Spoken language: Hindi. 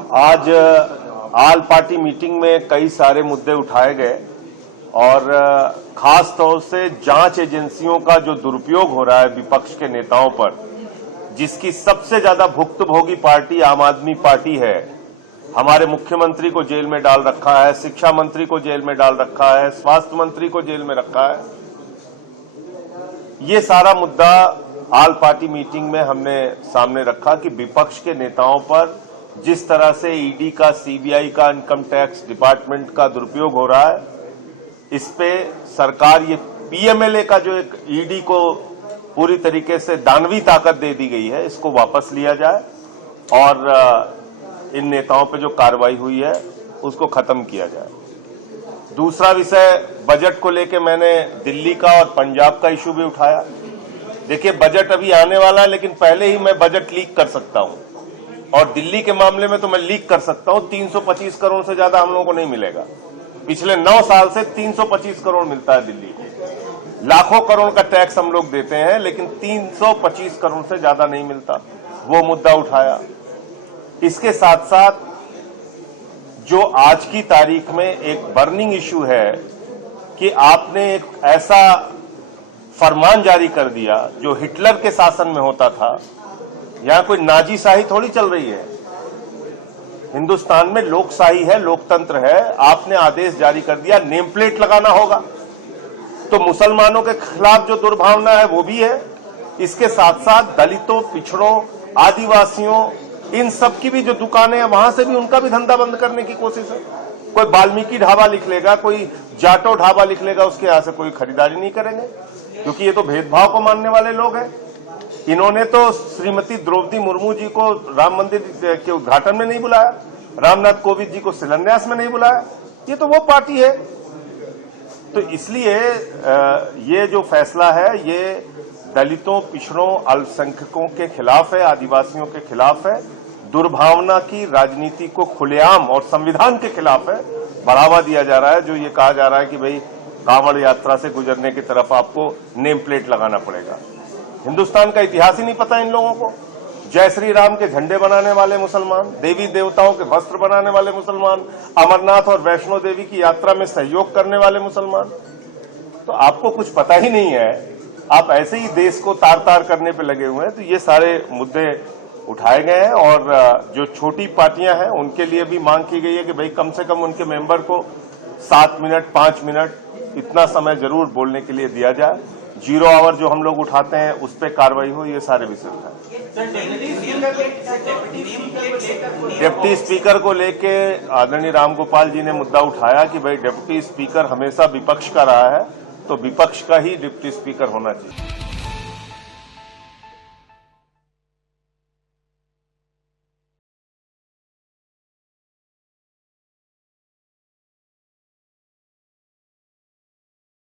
आज आल पार्टी मीटिंग में कई सारे मुद्दे उठाए गए और खास तौर से जांच एजेंसियों का जो दुरुपयोग हो रहा है विपक्ष के नेताओं पर, जिसकी सबसे ज्यादा भुक्तभोगी पार्टी आम आदमी पार्टी है। हमारे मुख्यमंत्री को जेल में डाल रखा है, शिक्षा मंत्री को जेल में डाल रखा है, स्वास्थ्य मंत्री को जेल में रखा है। ये सारा मुद्दा आल पार्टी मीटिंग में हमने सामने रखा कि विपक्ष के नेताओं पर जिस तरह से ईडी का, सीबीआई का, इनकम टैक्स डिपार्टमेंट का दुरुपयोग हो रहा है, इस पे सरकार ये पीएमएलए का जो एक ईडी को पूरी तरीके से दानवी ताकत दे दी गई है, इसको वापस लिया जाए और इन नेताओं पे जो कार्रवाई हुई है उसको खत्म किया जाए। दूसरा विषय, बजट को लेके मैंने दिल्ली का और पंजाब का इशू भी उठाया। देखिए, बजट अभी आने वाला है, लेकिन पहले ही मैं बजट लीक कर सकता हूं और दिल्ली के मामले में तो मैं लीक कर सकता हूं। 325 करोड़ से ज्यादा हम लोगों को नहीं मिलेगा। पिछले 9 साल से 325 करोड़ मिलता है दिल्ली को। लाखों करोड़ का टैक्स हम लोग देते हैं, लेकिन 325 करोड़ से ज्यादा नहीं मिलता। वो मुद्दा उठाया। इसके साथ साथ जो आज की तारीख में एक बर्निंग इशू है कि आपने एक ऐसा फरमान जारी कर दिया जो हिटलर के शासन में होता था। यहां कोई नाजीशाही थोड़ी चल रही है। हिंदुस्तान में लोकशाही है, लोकतंत्र है। आपने आदेश जारी कर दिया नेम प्लेट लगाना होगा, तो मुसलमानों के खिलाफ जो दुर्भावना है वो भी है। इसके साथ साथ दलितों, पिछड़ों, आदिवासियों, इन सब की भी जो दुकानें हैं वहां से भी उनका भी धंधा बंद करने की कोशिश है। कोई वाल्मीकि ढाबा लिख लेगा, कोई जाटो ढाबा लिख लेगा, उसके यहां से कोई खरीदारी नहीं करेंगे, क्योंकि ये तो भेदभाव को मानने वाले लोग हैं। इन्होंने तो श्रीमती द्रौपदी मुर्मू जी को राम मंदिर के उद्घाटन में नहीं बुलाया, रामनाथ कोविंद जी को शिलान्यास में नहीं बुलाया। ये तो वो पार्टी है। तो इसलिए ये जो फैसला है ये दलितों, पिछड़ों, अल्पसंख्यकों के खिलाफ है, आदिवासियों के खिलाफ है। दुर्भावना की राजनीति को खुलेआम और संविधान के खिलाफ है। बढ़ावा दिया जा रहा है। जो ये कहा जा रहा है कि भाई कांवड़ यात्रा से गुजरने की तरफ आपको नेम प्लेट लगाना पड़ेगा। हिंदुस्तान का इतिहास ही नहीं पता इन लोगों को। जय श्री राम के झंडे बनाने वाले मुसलमान, देवी देवताओं के वस्त्र बनाने वाले मुसलमान, अमरनाथ और वैष्णो देवी की यात्रा में सहयोग करने वाले मुसलमान। तो आपको कुछ पता ही नहीं है, आप ऐसे ही देश को तार तार करने पे लगे हुए हैं। तो ये सारे मुद्दे उठाए गए हैं और जो छोटी पार्टियां हैं उनके लिए भी मांग की गई है कि भाई कम से कम उनके मेंबर को 7 मिनट, 5 मिनट इतना समय जरूर बोलने के लिए दिया जाए। 0 आवर जो हम लोग उठाते हैं उस पर कार्रवाई हो। ये सारे विषय उठाए। डिप्टी स्पीकर को लेके आदरणीय रामगोपाल जी ने मुद्दा उठाया कि भाई डिप्टी स्पीकर हमेशा विपक्ष का रहा है, तो विपक्ष का ही डिप्टी स्पीकर होना चाहिए।